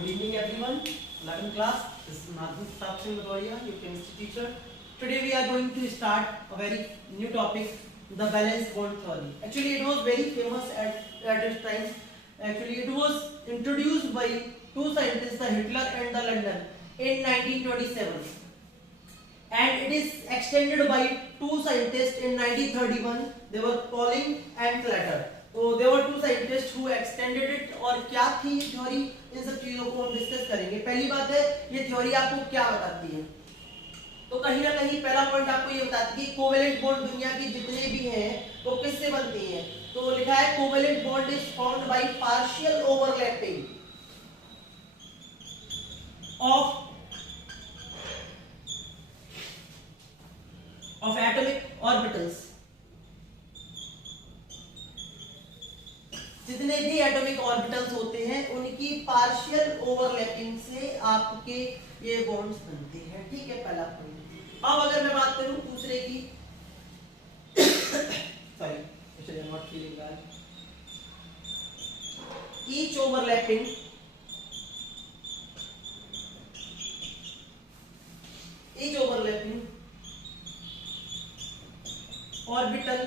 Good evening everyone. 11th class. This is Madhu Pratap Singh Bhadoria, your chemistry teacher. Today we are going to start a very new topic, the valence bond theory. Actually it was very famous at its time. Actually it was introduced by two scientists, the Hitler and the London, in 1927. And it is extended by two scientists in 1931. They were Pauling and Slater. तो there were two scientists who extended it. और क्या थी theory, इन सब चीजों को हम discuss करेंगे. पहली बात है, ये थ्योरी आपको क्या बताती है? तो कहीं ना कहीं पहला पॉइंट आपको ये बताती है कि कोवेलेंट बॉन्ड दुनिया की जितने भी हैं वो किससे बनती हैं. तो लिखा है covalent bond is formed by partial overlapping of atomic orbitals. जितने भी एटॉमिक ऑर्बिटल्स होते हैं उनकी पार्शियल ओवरलैपिंग से आपके ये बॉन्ड्स बनते हैं. ठीक है, पहला पॉइंट. अब अगर मैं बात करूं दूसरे की, sorry actually I am not feeling well. Each overlapping orbital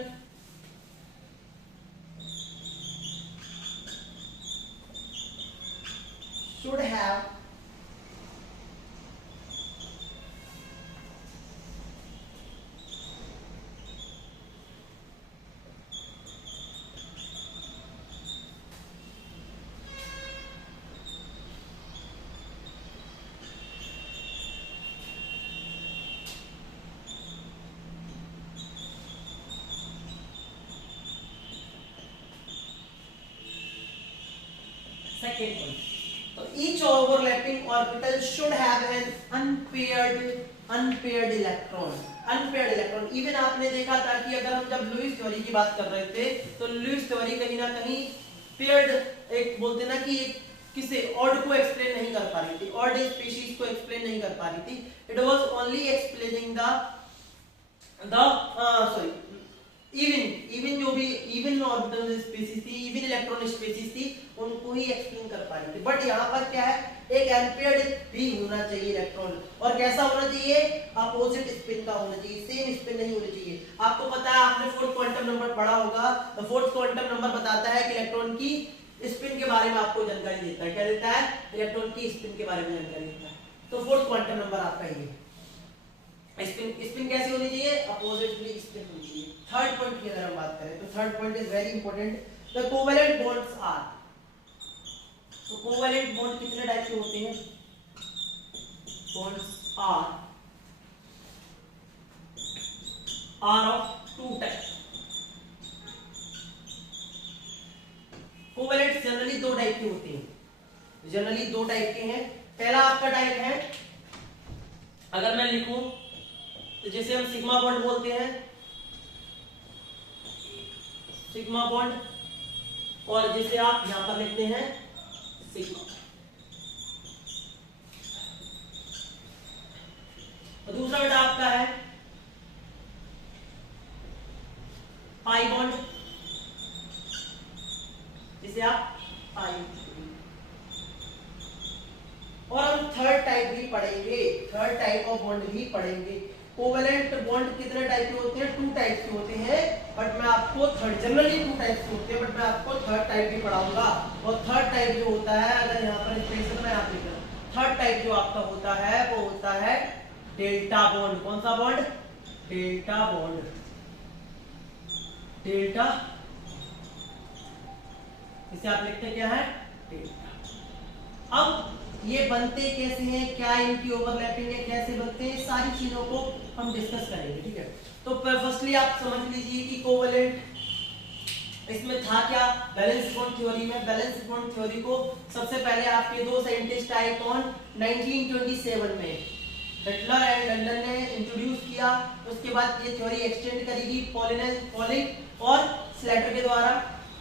should have second point. So each overlapping orbital should have an unpaired electron. Even आपने देखा था कि अगर हम जब लुईस थ्योरी की बात कर रहे थे तो लुईस थ्योरी कहीं ना कहीं पेयर्ड, एक बोलते ना कि किसे ऑड को एक्सप्लेन नहीं कर पा रही थी, ऑड स्पीशीज को एक्सप्लेन नहीं कर पा रही थी. It was only explaining even जो भी इवन ऑर्बिटल स्पीशीज थी, इवन इलेक्ट्रॉन स्पीशीज थी, उनको ही एक्सप्लेन कर पा रही थी. बट यहाँ पर क्या है, एक एम्पेयर्ड भी होना चाहिए इलेक्ट्रॉन. और कैसा होना चाहिए? अपोजिट स्पिन का होना चाहिए, सेम स्पिन नहीं होना चाहिए. आपको पता है, आपने फोर्थ क्वांटम नंबर पढ़ा होगा. तो फोर्थ क्वांटम नंबर बताता है कि इलेक्ट्रॉन की स्पिन के बारे में आपको जानकारी देता है. क्या देता है? इलेक्ट्रॉन की स्पिन के बारे में जानकारी देता है. तो फोर्थ क्वांटम नंबर आपका ये स्पिन कैसी होनी चाहिए? अपोजिटली स्पिन होनी चाहिए. थर्ड पॉइंट की अगर हम बात करें तो third point is very important. The covalent bonds are. तो कोवेलेंट बॉन्ड कितने टाइप के होते हैं? Bonds are of two type. Covalent generally दो टाइप के होते हैं. जनरली दो टाइप के हैं. पहला आपका टाइप है, अगर मैं लिखूं तो जैसे हम सिग्मा बॉन्ड बोलते हैं, सिग्मा बॉन्ड, और जैसे आप यहां पर लिखते हैं सिग्मा. और दूसरा बेटा आपका है पाई बॉन्ड, जिसे आप पाई. और हम थर्ड टाइप भी पढ़ेंगे, थर्ड टाइप ऑफ बॉन्ड भी पढ़ेंगे. कोवेलेंट बॉन्ड कितने टाइप के होते हैं? टू टाइप के होते हैं. बट मैं आपको थर्ड, जनरली टू टाइप के होते हैं, बट मैं आपको थर्ड टाइप भी पढ़ाऊंगा. और थर्ड टाइप जो होता है, अगर यहाँ पर स्पेशल मैं आप लिख रहा हूँ, थर्ड टाइप जो आपका होता है वो होता है डेल्टा बॉन्ड. कौन सा बॉन्ड? Delta bond. डेल्टा, इसे आप लिखते हैं क्या है? डेल्टा. अब ये बनते कैसे हैं, क्या इनकी ओवरलैपिंग है, कैसे बनते हैं, सारी चीजों को हम डिस्कस करेंगे. ठीक है, तो फर्स्टली आप समझ लीजिए कि कोवेलेंट इसमें था क्या. बैलेंस बॉन्ड थ्योरी में, बैलेंस बॉन्ड थ्योरी को सबसे पहले आपके दो साइंटिस्ट आए कौन? 1927 में हिटलर एंड लंदन ने इंट्रोड्यूस किया. उसके बाद ये थ्योरी एक्सटेंड करेगी पॉलिंग और स्लेटर के द्वारा.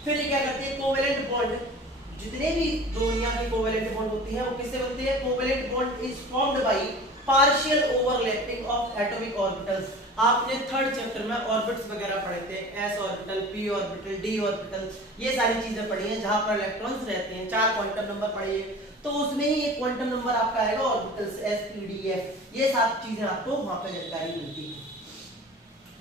फिर ये क्या करते हैं, कोवेलेंट बॉन्ड, जितने भी दुनिया की कोवेलेंट बॉन्ड होती है वो किससे बनते हैं? Covalent bond is formed by partial overlapping of atomic orbitals. आपने थर्ड चैप्टर में ऑर्बिट्स वगैरह पढ़े थे, S orbital, P orbital, D orbital, ये सारी चीजें पढ़ी हैं जहां पर इलेक्ट्रॉन्स रहते हैं। 4 क्वांटम नंबर पढ़े, तो उसमें ही एक क्वांटम नंबर आपका आएगा orbitals, S, P, D, F. ये सब चीजें आपको वहां पर जानकारी मिलती है।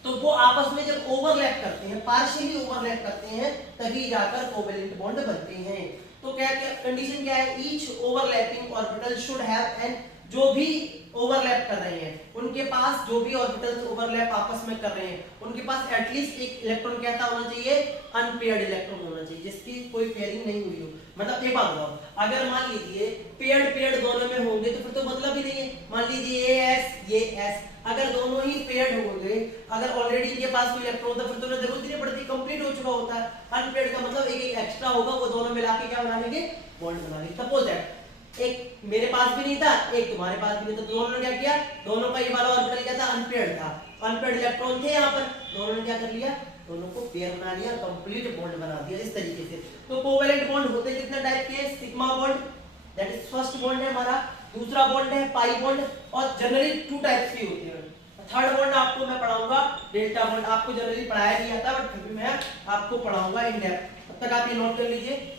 तो वो आपस में जब ओवरलैप करते हैं, पार्शियली ओवरलैप करते हैं, तभी जाकर कोवेलेंट बॉन्ड बनते हैं। तो क्या क्या कंडीशन क्या है? Each overlapping orbital should have an, जो भी ओवरलैप कर रहे हैं उनके पास, जो भी ऑर्बिटल्स ओवरलैप आपस में कर रहे हैं उनके पास एटलीस्ट एक इलेक्ट्रॉन कैसा होना चाहिए? अनपेयर्ड इलेक्ट्रॉन होना चाहिए, जिसकी कोई पेयरिंग नहीं हुई हो। मतलब एक बात बताओ, अगर मान लीजिए पेयर्ड दोनों में होंगे तो फिर तो मतलब ही नहीं है। मान लीजिए ये एस, ये एस, अगर दोनों ही पेयर्ड होंगे, अगर ऑलरेडी इनके पास कोई इलेक्ट्रॉन होता फिर तो जरूरत ही नहीं पड़ती, कंप्लीट हो चुका होता है। अनपेयर्ड का मतलब एक एक एक्स्ट्रा होगा, वो दोनों मिला के क्या बना लेंगे? बॉन्ड बना लेंगे। सपोज दैट एक मेरे पास भी नहीं था, एक तुम्हारे पास भी नहीं था, तो दोनों ने क्या किया? दोनों का ये वाला ऑर्बिटल क्या था? अनपेयर्ड था, अनपेयर्ड इलेक्ट्रॉन थे यहाँ पर, दोनों ने क्या कर लिया? दोनों को पेयर बना लिया, कंप्लीट बॉन्ड बना दिया इस तरीके से। तो कोवेलेंट बॉन्ड होते कितने टाइप के? Sigma bond, that is first bond है हमारा, दूसरा बॉन्ड है पाई बॉन्ड, और जनरली 2 टाइप्स की होती है। थर्ड बॉन्ड आपको मैं पढ़ाऊंगा, डेल्टा बॉन्ड। आपको जनरली पढ़ाया नहीं आता बट फिर भी मैं आपको पढ़ाऊंगा इन डेप्थ। तब तक आप ये नोट कर लीजिए,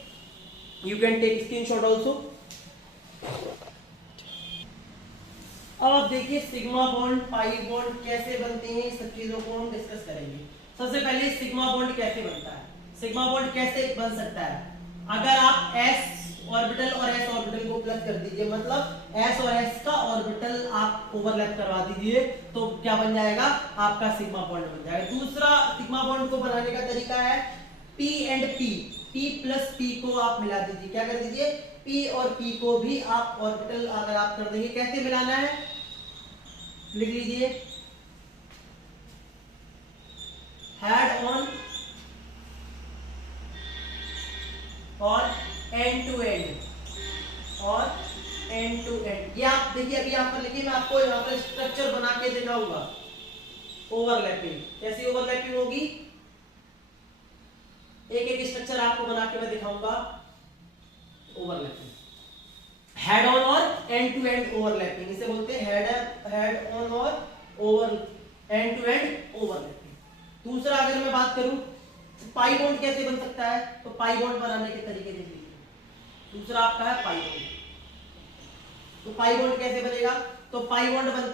you can take screenshot also. अब आप देखिए सिग्मा बॉन्ड, पाई बॉन्ड कैसे बनते हैं, इस सब चीजों को हम डिस्कस करेंगे। सबसे पहले सिग्मा बॉन्ड कैसे बनता है? सिग्मा बॉन्ड कैसे बन सकता है? अगर आप s ऑर्बिटल और s ऑर्बिटल को प्लस कर दीजिए, मतलब s और s का ऑर्बिटल आप ओवरलैप करवा दीजिए, तो क्या बन जाएगा? आपका सिग्मा बॉन्ड बन जाएगा। दूसरा सिग्मा बॉन्ड को बनाने का तरीका है p and p, p plus p को आप मिला दीजिए। क्या कर दीजिए? p और p को भी आप ऑर्बिटल अगर आप कर देंगे, कैसे मिलाना है लिख लीजिए, हेड ऑन और एंड टू एंड, और एंड टू एंड। ये आप देखिए, अभी यहाँ पर लिखिए, मैं आपको यहाँ पर स्ट्रक्चर बना के दिखाऊंगा। ओवरलैपिंग, कैसी ओवरलैपिंग होगी? एक एक स्ट्रक्चर आपको बना के मैं दिखाऊंगा। ओवरलैपिंग, हेड ऑन और एंड टू एंड ओवरलैपिंग, इसे बोलते हैं हेड ऑन और over end to end overlapping. दूसरा अगर मैं बात करूं पाई बॉन्ड कैसे बन सकता है, तो पाई बॉन्ड बनाने के तरीके देख लीजिए। दूसरा आपका है पाई बॉन्ड। तो पाई बॉन्ड कैसे बनेगा? तो पाई बॉन्ड बनता है